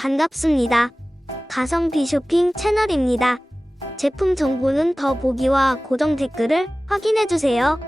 반갑습니다. 가성비 쇼핑 채널입니다. 제품 정보는 더보기와 고정 댓글을 확인해주세요.